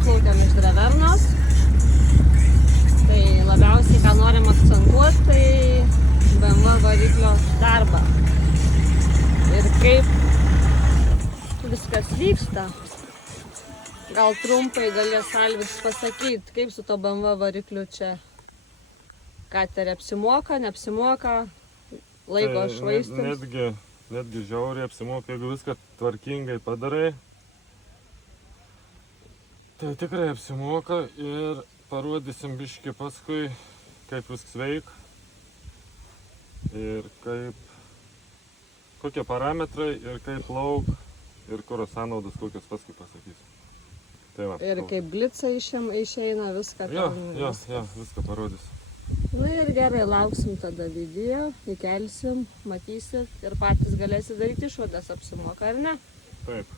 išplaukėm iš Drevernos. Tai labiausiai, ką norim akcentuoti, tai BMW variklio darbą. Ir kaip viskas vyksta. Gal trumpai galės Alvis pasakyti, kaip su to BMW varikliu čia. Ką tai apsimoka, neapsimoka, laiko švaistymas. Netgi žiauriai apsimoka, jeigu viską tvarkingai padarai. Tai tikrai apsimoka ir parodysim biškį paskui, kaip viskas veik. Ir kokie parametrai ir kaip lauk ir kuro sąnaudos kokios paskui pasakysiu. Tai va, ir kaip blitzai išeina, viską. Jo, viską parodysiu. Na ir gerai, lauksim tada video, įkelsim, matysit ir patys galėsit daryti išvadas, apsimoka ar ne. Taip.